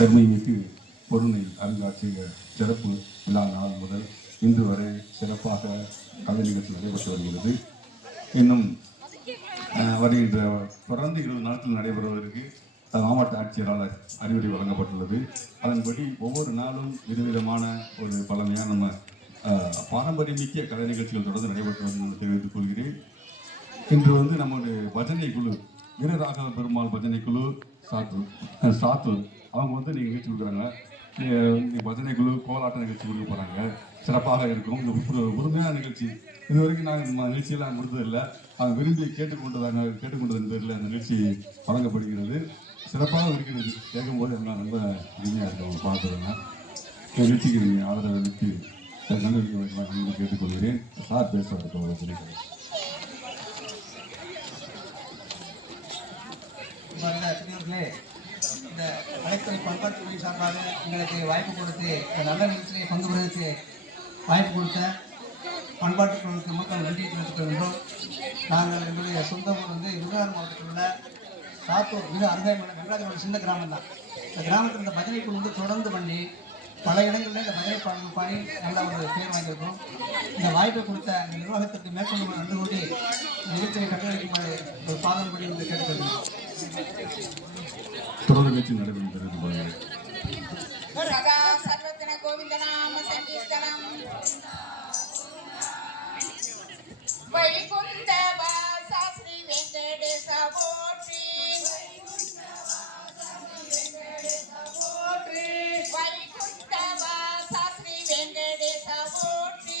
பெருமைமிகு பொருணை அருங்காட்சியக சிறப்பு விழா நாள் முதல் இன்று வரை சிறப்பாக கலை நிகழ்ச்சி நடைபெற்று வருகிறது. இன்னும் வருகின்ற தொடர்ந்து 20 நாட்கள் நடைபெறுவதற்கு மாவட்ட ஆட்சியராளர் அறிவுரை வழங்கப்பட்டுள்ளது. அதன்படி ஒவ்வொரு நாளும் விதவிதமான ஒரு பழமையான நம்ம பாரம்பரியமிக்க கலை நிகழ்ச்சிகள் தொடர்ந்து நடைபெற்று வந்து தெரிவித்துக் கொள்கிறேன். இன்று நமது பஜனை குழு வீரராகவ பெருமாள் பஜனை குழு சாத்தூர் அவங்க நீங்கள் நிகழ்ச்சி கொடுக்குறாங்க. பஜனை குழு கோலாட்ட நிகழ்ச்சி கொடுக்க போகிறாங்க. சிறப்பாக இருக்கும். இது புதுமையான நிகழ்ச்சி. இதுவரைக்கும் நாங்கள் நிகழ்ச்சியெல்லாம் கொடுத்ததில்லை. அவங்க விரும்பி கேட்டுக்கொண்டதன் பேரில் அந்த நிகழ்ச்சி வழங்கப்படுகிறது. சிறப்பாக இருக்கிறது. கேட்கும்போது எல்லாம் ரொம்ப இனிமையாக இருக்கும். அவங்க பார்க்குறேங்க நிகழ்ச்சிக்கு நீங்கள் ஆதரவு அளித்து நன்றி வைக்கலாம் கேட்டுக்கொள்கிறேன். சார் பேசுவதற்கு இந்த கலைத்துறை பண்பாட்டுத்துறை சார்பாக எங்களுக்கு வாய்ப்பு கொடுத்து இந்த நல்ல நிகழ்ச்சியை பங்கு பெறுவதற்கு வாய்ப்பு கொடுத்த பண்பாட்டுக்குழுவுக்கு மக்கள் நன்றி தெரிவித்துக் கொள்கின்றோம். நாங்கள் எங்களுடைய சொந்த ஊர் விருதுநகர் மாவட்டத்தில் உள்ள சாத்தூர் மிக அருகாமையான வெங்கடாஜலோட சின்ன கிராமம் தான். இந்த கிராமத்தில் இந்த பஜனை குழு தொடர்ந்து பண்ணி பல இடங்களில் இந்த பஜனை பாடி நல்லா ஒரு பேர் வாங்கியிருக்கோம். இந்த வாய்ப்பை கொடுத்த இந்த நிர்வாகத்திற்கு மேற்கொண்டு நன்றி கூட்டி நிகழ்ச்சியை கட்டளைக்குமாறு ஒரு பாதம்படி கேட்டுக்கொள்கிறோம். தொடர்ந்து நிகழ்ச்சி நடைபெறுகிறது. போற்றி